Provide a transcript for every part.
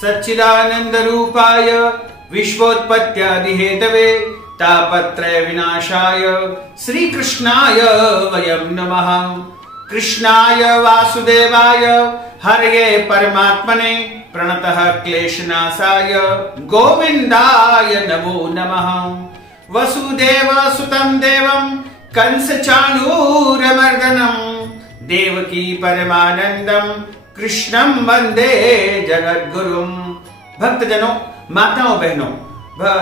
सच्चिदानंद रूपाय विश्वोत्पत्त्यादि Hathaway तापत्रय विनाशाय श्री कृष्णाय वयं नमः। कृष्णाय वासुदेवाय हरये परमात्मने प्रणतः क्लेशनाशाय गोविंदाय नमो नमः। वसुदेव सुतं देवं कंस चाणूरमर्दनम देवकी परमानंदम कृष्णम वंदे जगद्गुरुम। भक्तजनों, माताओं, बहनों,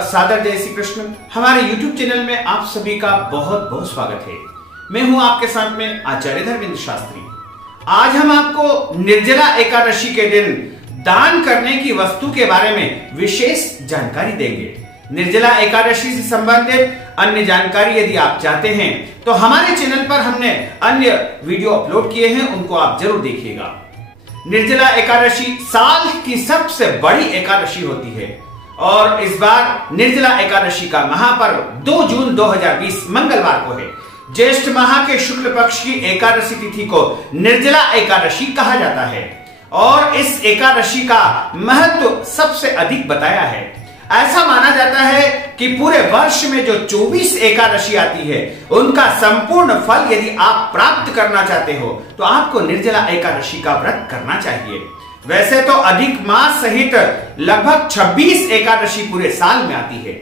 सादर जय श्री कृष्ण। हमारे YouTube चैनल में आप सभी का बहुत बहुत स्वागत है। मैं हूं आपके साथ में आचार्य धर्मेंद्र शास्त्री। आज हम आपको निर्जला एकादशी के दिन दान करने की वस्तु के बारे में विशेष जानकारी देंगे। निर्जला एकादशी से संबंधित अन्य जानकारी यदि आप चाहते हैं तो हमारे चैनल पर हमने अन्य वीडियो अपलोड किए हैं, उनको आप जरूर देखिएगा। निर्जला एकादशी साल की सबसे बड़ी एकादशी होती है और इस बार निर्जला एकादशी का महापर्व 2 जून 2020 मंगलवार को है। ज्येष्ठ माह के शुक्ल पक्ष की एकादशी तिथि को निर्जला एकादशी कहा जाता है और इस एकादशी का महत्व सबसे अधिक बताया है। ऐसा माना जाता है कि पूरे वर्ष में जो 24 एकादशी आती है उनका संपूर्ण फल यदि आप प्राप्त करना चाहते हो तो आपको निर्जला एकादशी का व्रत करना चाहिए। वैसे तो अधिक मास सहित लगभग 26 एकादशी पूरे साल में आती है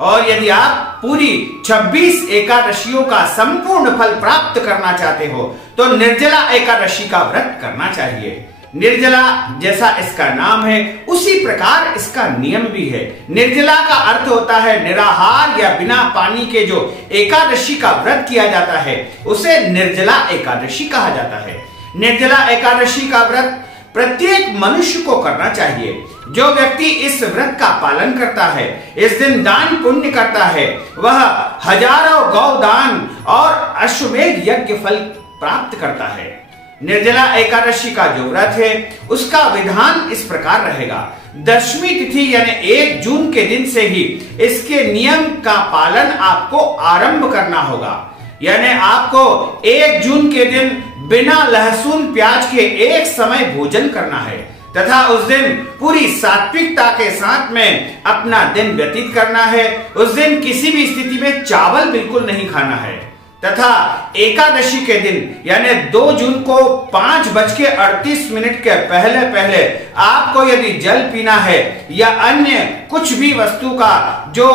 और यदि आप पूरी 26 एकादशियों का संपूर्ण फल प्राप्त करना चाहते हो तो निर्जला एकादशी का व्रत करना चाहिए। निर्जला जैसा इसका नाम है उसी प्रकार इसका नियम भी है। निर्जला का अर्थ होता है निराहार या बिना पानी के जो एकादशी का व्रत किया जाता है उसे निर्जला एकादशी कहा जाता है। निर्जला एकादशी का व्रत प्रत्येक मनुष्य को करना चाहिए। जो व्यक्ति इस व्रत का पालन करता है, इस दिन दान पुण्य करता है, वह हजारों गौदान और अश्वमेध यज्ञ फल प्राप्त करता है। निर्जला एकादशी का जो व्रत है उसका विधान इस प्रकार रहेगा। दशमी तिथि यानी 1 जून के दिन से ही इसके नियम का पालन आपको आरंभ करना होगा। यानी आपको 1 जून के दिन बिना लहसुन प्याज के एक समय भोजन करना है तथा उस दिन पूरी सात्विकता के साथ में अपना दिन व्यतीत करना है। उस दिन किसी भी स्थिति में चावल बिल्कुल नहीं खाना है तथा एकादशी के दिन यानी 2 जून को 5:38 के पहले पहले आपको यदि जल पीना है या अन्य कुछ भी वस्तु का जो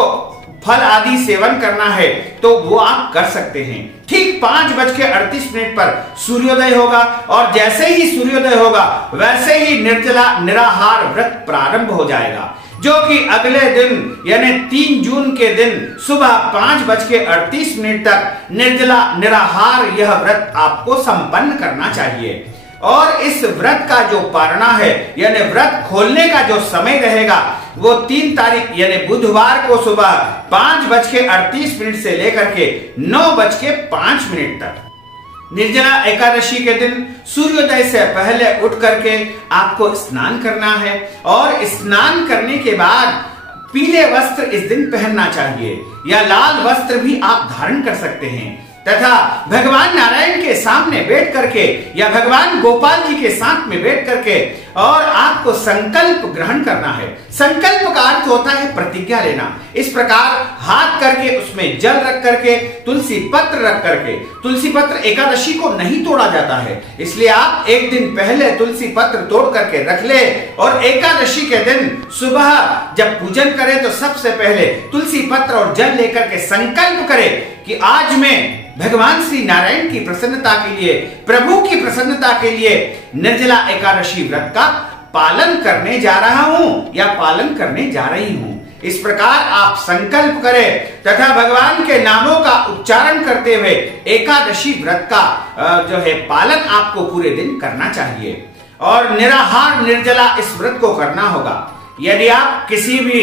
फल आदि सेवन करना है तो वो आप कर सकते हैं। ठीक 5:38 पर सूर्योदय होगा और जैसे ही सूर्योदय होगा वैसे ही निर्जला निराहार व्रत प्रारंभ हो जाएगा, जो कि अगले दिन यानी 3 जून के दिन सुबह 5:38 तक निर्जला निराहार यह व्रत आपको संपन्न करना चाहिए। और इस व्रत का जो पारणा है यानी व्रत खोलने का जो समय रहेगा वो 3 तारीख यानी बुधवार को सुबह 5:38 से लेकर के 9:05 तक। निर्जला एकादशी के दिन सूर्योदय से पहले उठ करके आपको स्नान करना है और स्नान करने के बाद पीले वस्त्र इस दिन पहनना चाहिए या लाल वस्त्र भी आप धारण कर सकते हैं तथा भगवान नारायण के सामने बैठ करके या भगवान गोपाल जी के साथ में बैठ करके और आपको संकल्प ग्रहण करना है। संकल्प का अर्थ होता है प्रतिज्ञा लेना। इस प्रकार हाथ करके उसमें जल रख करके तुलसी पत्र रख करके, तुलसी पत्र एकादशी को नहीं तोड़ा जाता है इसलिए आप एक दिन पहले तुलसी पत्र तोड़ करके रख ले और एकादशी के दिन सुबह जब पूजन करें तो सबसे पहले तुलसी पत्र और जल लेकर के संकल्प करें कि आज मैं भगवान श्री नारायण की प्रसन्नता के लिए, प्रभु की प्रसन्नता के लिए निर्जला एकादशी व्रत का पालन करने जा रहा हूं या पालन करने जा रही हूं। इस प्रकार आप संकल्प करें तथा भगवान के नामों का उच्चारण करते हुए एकादशी व्रत का जो है पालन आपको पूरे दिन करना चाहिए और निराहार निर्जला इस व्रत को करना होगा। यदि आप किसी भी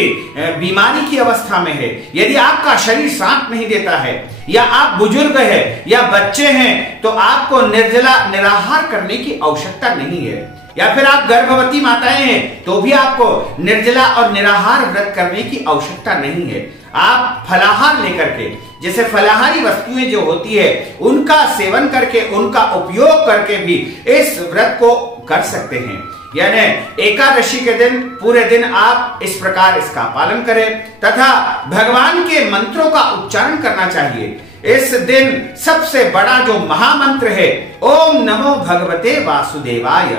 बीमारी की अवस्था में है, यदि आपका शरीर साथ नहीं देता है या आप बुजुर्ग है या बच्चे हैं तो आपको निर्जला निराहार करने की आवश्यकता नहीं है, या फिर आप गर्भवती माताएं हैं तो भी आपको निर्जला और निराहार व्रत करने की आवश्यकता नहीं है। आप फलाहार लेकर के, जैसे फलाहारी वस्तुएं जो होती है उनका सेवन करके, उनका उपयोग करके भी इस व्रत को कर सकते हैं। यानी एकादशी के दिन पूरे दिन आप इस प्रकार इसका पालन करें तथा भगवान के मंत्रों का उच्चारण करना चाहिए। इस दिन सबसे बड़ा जो महामंत्र है ओम नमो भगवते वासुदेवाय,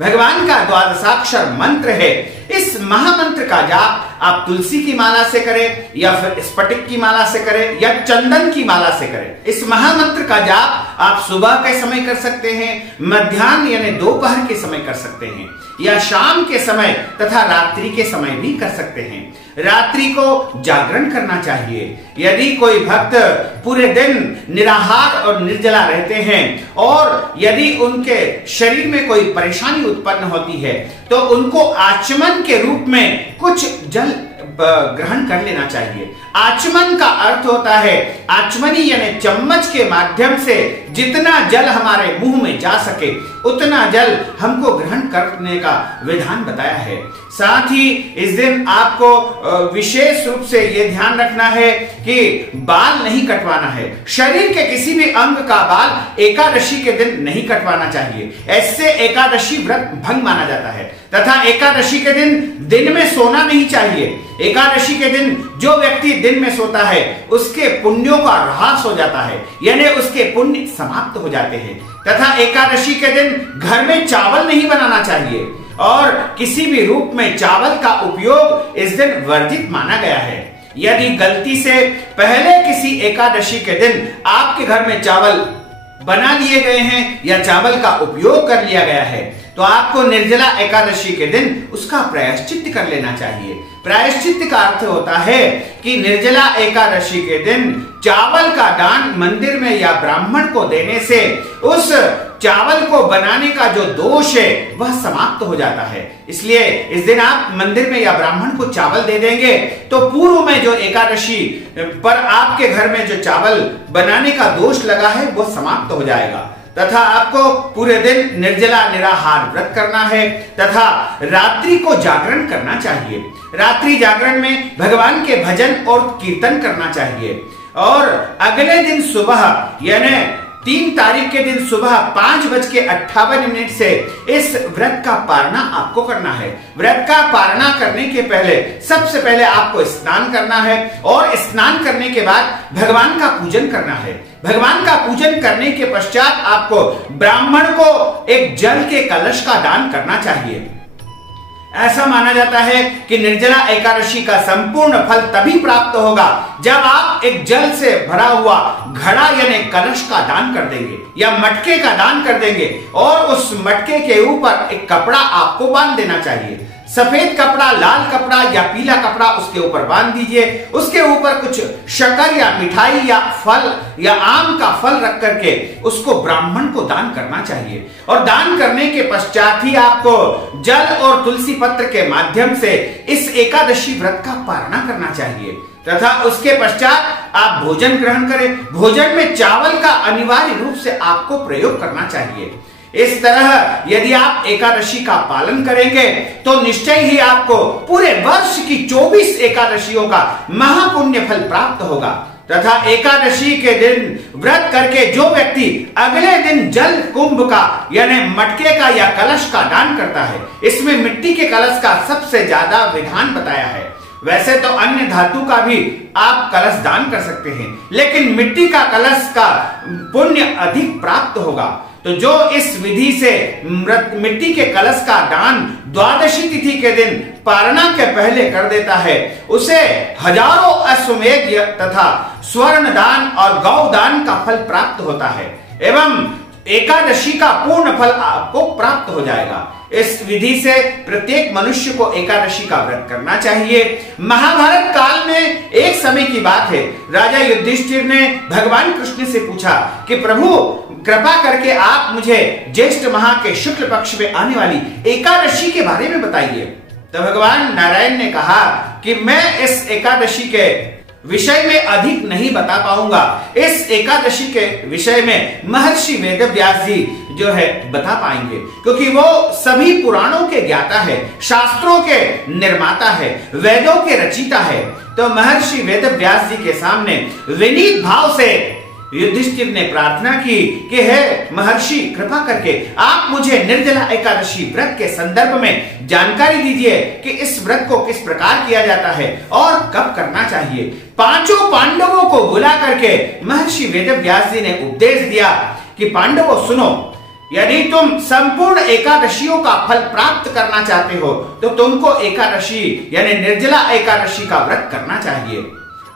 भगवान का द्वादशाक्षर मंत्र है। इस महामंत्र का जाप आप तुलसी की माला से करें या फिर स्फटिक की माला से करें या चंदन की माला से करें। इस महामंत्र का जाप आप सुबह के समय कर सकते हैं, मध्याह्न यानी दोपहर के समय कर सकते हैं या शाम के समय तथा रात्रि के समय भी कर सकते हैं। रात्रि को जागरण करना चाहिए। यदि कोई भक्त पूरे दिन निराहार और निर्जला रहते हैं और यदि उनके शरीर में कोई परेशानी उत्पन्न होती है तो उनको आचमन के रूप में कुछ जल ग्रहण कर लेना चाहिए। आचमन का अर्थ होता है आचमनी यानी चम्मच के माध्यम से जितना जल हमारे मुंह में जा सके उतना जल हमको ग्रहण करने का विधान बताया है। साथ ही इस दिन आपको विशेष रूप से ये ध्यान रखना है कि बाल नहीं कटवाना है। शरीर के किसी भी अंग का बाल एकादशी के दिन नहीं कटवाना चाहिए, ऐसे एकादशी व्रत भंग माना जाता है। तथा एकादशी के दिन में सोना नहीं चाहिए। एकादशी के दिन जो व्यक्ति दिन में सोता है उसके पुण्यों का ह्रास हो जाता है, यानी उसके पुण्य समाप्त हो जाते हैं। तथा एकादशी के दिन घर में चावल नहीं बनाना चाहिए और किसी भी रूप में चावल का उपयोग इस दिन वर्जित माना गया है। यदि गलती से पहले किसी एकादशी के दिन आपके घर में चावल बना लिए गए हैं या चावल का उपयोग कर लिया गया है तो आपको निर्जला एकादशी के दिन उसका प्रायश्चित कर लेना चाहिए। प्रायश्चित का अर्थ होता है कि निर्जला एकादशी के दिन चावल का दान मंदिर में या ब्राह्मण को देने से उस चावल को बनाने का जो दोष है वह समाप्त हो जाता है। इसलिए इस दिन आप मंदिर में या ब्राह्मण को चावल दे देंगे तो पूर्व में जो एकादशी पर आपके घर में जो चावल बनाने का दोष लगा है वो समाप्त हो जाएगा। तथा आपको पूरे दिन निर्जला निराहार व्रत करना है तथा रात्रि को जागरण करना चाहिए। रात्रि जागरण में भगवान के भजन और कीर्तन करना चाहिए और अगले दिन सुबह यानी 3 तारीख के दिन सुबह 5:58 से इस व्रत का पारणा आपको करना है। व्रत का पारणा करने के पहले सबसे पहले आपको स्नान करना है और स्नान करने के बाद भगवान का पूजन करना है। भगवान का पूजन करने के पश्चात आपको ब्राह्मण को एक जल के कलश का दान करना चाहिए। ऐसा माना जाता है कि निर्जला एकादशी का संपूर्ण फल तभी प्राप्त होगा जब आप एक जल से भरा हुआ घड़ा यानी कलश का दान कर देंगे या मटके का दान कर देंगे और उस मटके के ऊपर एक कपड़ा आपको बांध देना चाहिए। सफेद कपड़ा, लाल कपड़ा या पीला कपड़ा उसके ऊपर बांध दीजिए। उसके ऊपर कुछ शक्कर या मिठाई या फल या आम का फल रख करके उसको ब्राह्मण को दान करना चाहिए और दान करने के पश्चात ही आपको जल और तुलसी पत्र के माध्यम से इस एकादशी व्रत का पारणा करना चाहिए। तथा उसके पश्चात आप भोजन ग्रहण करें। भोजन में चावल का अनिवार्य रूप से आपको प्रयोग करना चाहिए। इस तरह यदि आप एकादशी का पालन करेंगे तो निश्चय ही आपको पूरे वर्ष की 24 एकादशियों का महापुण्य फल प्राप्त होगा। तथा एकादशी के दिन व्रत करके जो व्यक्ति अगले दिन जल कुंभ का यानी मटके का या कलश का दान करता है, इसमें मिट्टी के कलश का सबसे ज्यादा विधान बताया है। वैसे तो अन्य धातु का भी आप कलश दान कर सकते हैं, लेकिन मिट्टी का कलश का पुण्य अधिक प्राप्त होगा। तो जो इस विधि से मिट्टी के कलश का दान द्वादशी तिथि के दिन पारणा के पहले कर देता है उसे हजारों अश्वमेध तथा स्वर्ण दान और गौ दान का फल प्राप्त होता है एवं एकादशी का पूर्ण फल आपको प्राप्त हो जाएगा। इस विधि से प्रत्येक मनुष्य को एकादशी का व्रत करना चाहिए। महाभारत काल में एक समय की बात है, राजा युधिष्ठिर ने भगवान कृष्ण से पूछा कि प्रभु कृपा करके आप मुझे ज्येष्ठ माह के शुक्ल पक्ष में आने वाली एकादशी के बारे में बताइए। तो भगवान नारायण ने कहा कि मैं इस एकादशी के विषय में अधिक नहीं बता पाऊंगा। इस एकादशी के विषय में महर्षि वेदव्यास जी जो है बता पाएंगे, क्योंकि वो सभी पुराणों के ज्ञाता है, शास्त्रों के निर्माता है, वेदों के रचयिता है। तो महर्षि वेदव्यास जी के सामने विनीत भाव से युधिष्ठिर ने प्रार्थना की कि हे महर्षि, कृपा करके आप मुझे निर्जला एकादशी व्रत के संदर्भ में जानकारी दीजिए कि इस व्रत को किस प्रकार किया जाता है और कब करना चाहिए। पांचों पांडवों को बुला करके महर्षि वेदव्यास जी ने उपदेश दिया कि पांडवों सुनो, यदि तुम संपूर्ण एकादशियों का फल प्राप्त करना चाहते हो तो तुमको एकादशी यानी निर्जला एकादशी का व्रत करना चाहिए।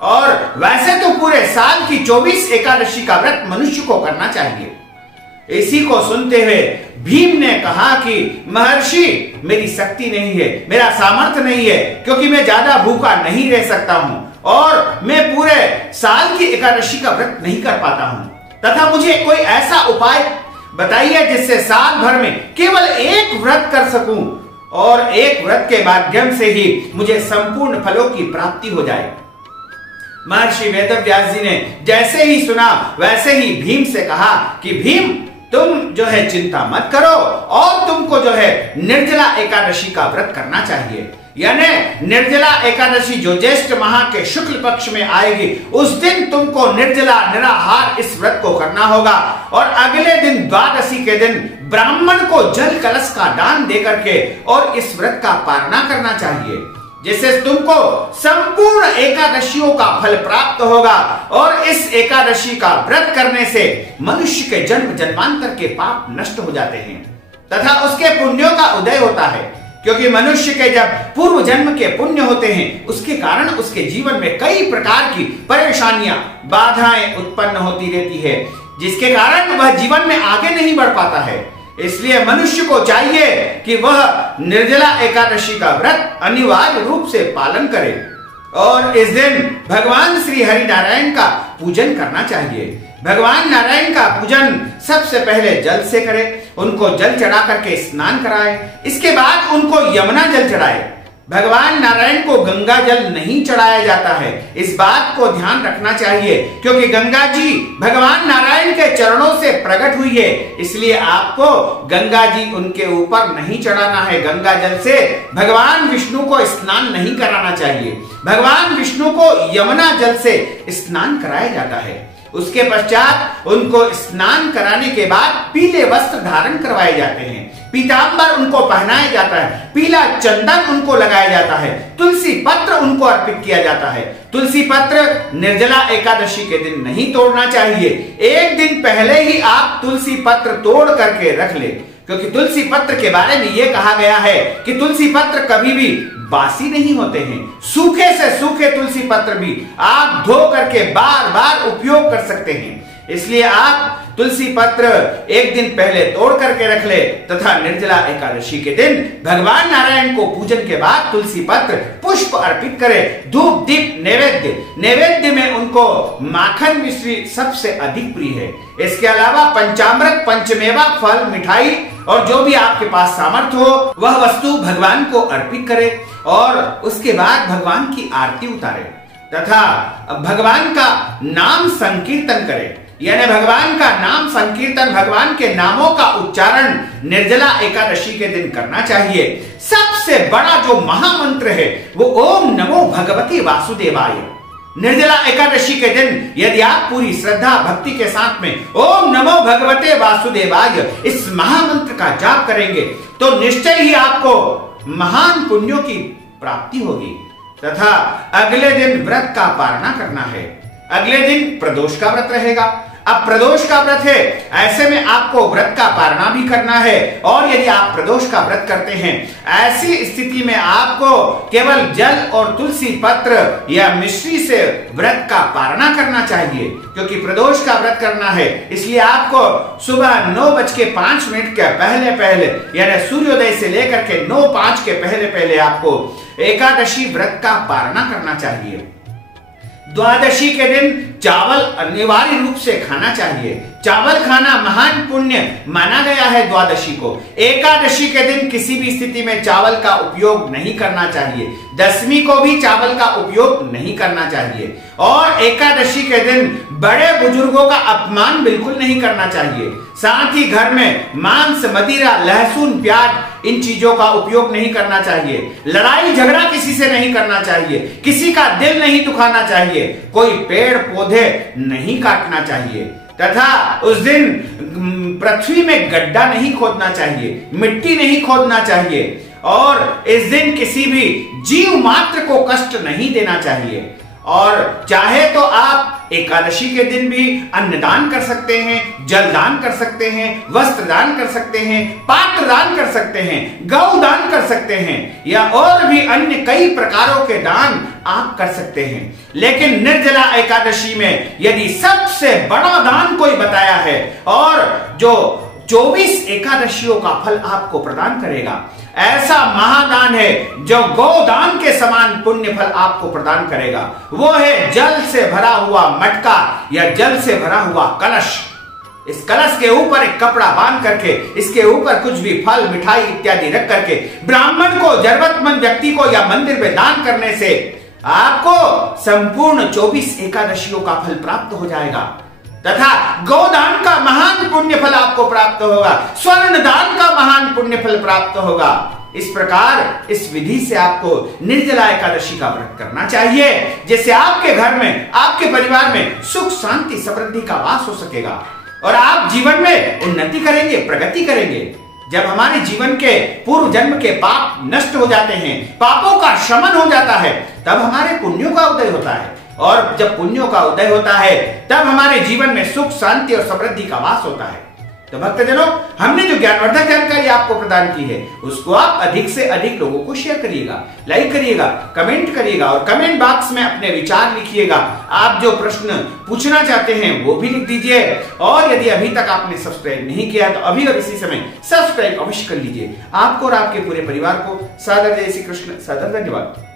और वैसे तो पूरे साल की 24 एकादशी का व्रत मनुष्य को करना चाहिए। इसी को सुनते हुए भीम ने कहा कि महर्षि, मेरी शक्ति नहीं है, मेरा सामर्थ्य नहीं है, क्योंकि मैं ज्यादा भूखा नहीं रह सकता हूं और मैं पूरे साल की एकादशी का व्रत नहीं कर पाता हूं, तथा मुझे कोई ऐसा उपाय बताइए जिससे साल भर में केवल एक व्रत कर सकूं और एक व्रत के माध्यम से ही मुझे संपूर्ण फलों की प्राप्ति हो जाए। महर्षि वेदव्यास जी ने जैसे ही सुना वैसे ही भीम से कहा कि भीम, तुम जो है चिंता मत करो और तुमको जो है निर्जला एकादशी का व्रत करना चाहिए। यानी निर्जला एकादशी जो ज्येष्ठ माह के शुक्ल पक्ष में आएगी, उस दिन तुमको निर्जला निराहार इस व्रत को करना होगा और अगले दिन द्वादशी के दिन ब्राह्मण को जल कलश का दान देकर के और इस व्रत का पालना करना चाहिए, जिससे तुमको संपूर्ण एकादशियों का फल प्राप्त होगा और इस एकादशी का व्रत करने से मनुष्य के जन्म जन्मांतर के पाप नष्ट हो जाते हैं तथा उसके पुण्यों का उदय होता है। क्योंकि मनुष्य के जब पूर्व जन्म के पुण्य होते हैं, उसके कारण उसके जीवन में कई प्रकार की परेशानियां, बाधाएं उत्पन्न होती रहती है, जिसके कारण वह जीवन में आगे नहीं बढ़ पाता है। इसलिए मनुष्य को चाहिए कि वह निर्जला एकादशी का व्रत अनिवार्य रूप से पालन करे और इस दिन भगवान श्री हरि नारायण का पूजन करना चाहिए। भगवान नारायण का पूजन सबसे पहले जल से करे, उनको जल चढ़ा करके स्नान कराए, इसके बाद उनको यमुना जल चढ़ाए। भगवान नारायण को गंगा जल नहीं चढ़ाया जाता है, इस बात को ध्यान रखना चाहिए, क्योंकि गंगा जी भगवान नारायण के चरणों से प्रकट हुई है, इसलिए आपको गंगा जी उनके ऊपर नहीं चढ़ाना है। गंगा जल से भगवान विष्णु को स्नान नहीं कराना चाहिए। भगवान विष्णु को यमुना जल से स्नान कराया जाता है। उसके पश्चात उनको स्नान कराने के बाद पीले वस्त्र धारण करवाए जाते हैं, पीतांबर उनको पहनाया जाता है, पीला चंदन उनको लगाया जाता है, तुलसी पत्र उनको अर्पित किया जाता है। तुलसी पत्र निर्जला एकादशी के दिन नहीं तोड़ना चाहिए, एक दिन पहले ही आप तुलसी पत्र तोड़ करके रख ले, क्योंकि तुलसी पत्र के बारे में यह कहा गया है कि तुलसी पत्र कभी भी बासी नहीं होते हैं। सूखे से सूखे तुलसी पत्र भी आप धो करके बार बार उपयोग कर सकते हैं। इसलिए आप तुलसी पत्र एक दिन पहले तोड़ करके रख ले तथा निर्जला एकादशी के दिन भगवान नारायण को पूजन के बाद तुलसी पत्र पुष्प अर्पित करे, धूप दीप नैवेद्य में उनको माखन मिश्री सबसे अधिक प्रिय है। इसके अलावा पंचामृत, पंचमेवा, फल, मिठाई और जो भी आपके पास सामर्थ्य हो वह वस्तु भगवान को अर्पित करे और उसके बाद भगवान की आरती उतारे तथा भगवान का नाम संकीर्तन करे। यानी भगवान का नाम संकीर्तन, भगवान के नामों का उच्चारण निर्जला एकादशी के दिन करना चाहिए। सबसे बड़ा जो महामंत्र है वो ओम नमो भगवते वासुदेवाय। निर्जला एकादशी के दिन यदि आप पूरी श्रद्धा भक्ति के साथ में ओम नमो भगवते वासुदेवाय इस महामंत्र का जाप करेंगे तो निश्चय ही आपको महान पुण्यों की प्राप्ति होगी तथा अगले दिन व्रत का पालना करना है। अगले दिन प्रदोष का व्रत रहेगा। अब प्रदोष का व्रत है, ऐसे में आपको व्रत का पालना भी करना है और यदि आप प्रदोष का व्रत करते हैं ऐसी स्थिति में आपको केवल जल और तुलसी पत्र या मिश्री से व्रत का पालना करना चाहिए, क्योंकि प्रदोष का व्रत करना है। इसलिए आपको सुबह 9:05 के पहले यानी सूर्योदय से लेकर के 9:05 के पहले आपको एकादशी व्रत का पालना करना चाहिए। द्वादशी के दिन चावल अनिवार्य रूप से खाना चाहिए। चावल खाना महान पुण्य माना गया है द्वादशी को। एकादशी के दिन किसी भी स्थिति में चावल का उपयोग नहीं करना चाहिए। दशमी को भी चावल का उपयोग नहीं करना चाहिए और एकादशी के दिन बड़े बुजुर्गों का अपमान बिल्कुल नहीं करना चाहिए। साथ ही घर में मांस, मदिरा, लहसुन, प्याज इन चीजों का उपयोग नहीं करना चाहिए। लड़ाई झगड़ा किसी से नहीं करना चाहिए, किसी का दिल नहीं दुखाना चाहिए, कोई पेड़ पौधे नहीं काटना चाहिए तथा उस दिन पृथ्वी में गड्ढा नहीं खोदना चाहिए, मिट्टी नहीं खोदना चाहिए और इस दिन किसी भी जीव मात्र को कष्ट नहीं देना चाहिए। और चाहे तो आप एकादशी के दिन भी अन्नदान कर सकते हैं, जल दान कर सकते हैं, वस्त्र दान कर सकते हैं, पात्र दान कर सकते हैं, गौ दान कर सकते हैं या और भी अन्य कई प्रकारों के दान आप कर सकते हैं। लेकिन निर्जला एकादशी में यदि सबसे बड़ा दान कोई बताया है और जो 24 एकादशियों का फल आपको प्रदान करेगा, ऐसा महादान है जो गोदान के समान पुण्य फल आपको प्रदान करेगा, वो है जल से भरा हुआ मटका या जल से भरा हुआ कलश। इस कलश के ऊपर एक कपड़ा बांध करके इसके ऊपर कुछ भी फल, मिठाई इत्यादि रख करके ब्राह्मण को, जरूरतमंद व्यक्ति को या मंदिर में दान करने से आपको संपूर्ण 24 एकादशियों का फल प्राप्त हो जाएगा तथा गोदान का महान पुण्य फल आपको प्राप्त होगा, स्वर्ण दान का महान पुण्य फल प्राप्त होगा। इस प्रकार इस विधि से आपको निर्जला एकादशी का व्रत करना चाहिए, जिससे आपके घर में, आपके परिवार में सुख, शांति, समृद्धि का वास हो सकेगा और आप जीवन में उन्नति करेंगे, प्रगति करेंगे। जब हमारे जीवन के पूर्व जन्म के पाप नष्ट हो जाते हैं, पापों का शमन हो जाता है, तब हमारे पुण्यों का उदय होता है और जब पुण्यों का उदय होता है तब हमारे जीवन में सुख, शांति और समृद्धि का वास होता है। तो भक्तजनों, हमने जो ज्ञानवर्धक जानकारी आपको प्रदान की है उसको आप अधिक से अधिक लोगों को शेयर करिएगा, लाइक करिएगा, कमेंट करिएगा और कमेंट बॉक्स में अपने विचार लिखिएगा। आप जो प्रश्न पूछना चाहते हैं वो भी लिख दीजिए और यदि अभी तक आपने सब्सक्राइब नहीं किया तो अभी और इसी समय सब्सक्राइब अवश्य कर लीजिए। आपको और आपके पूरे परिवार को सादर जय श्री कृष्ण, सादर धन्यवाद।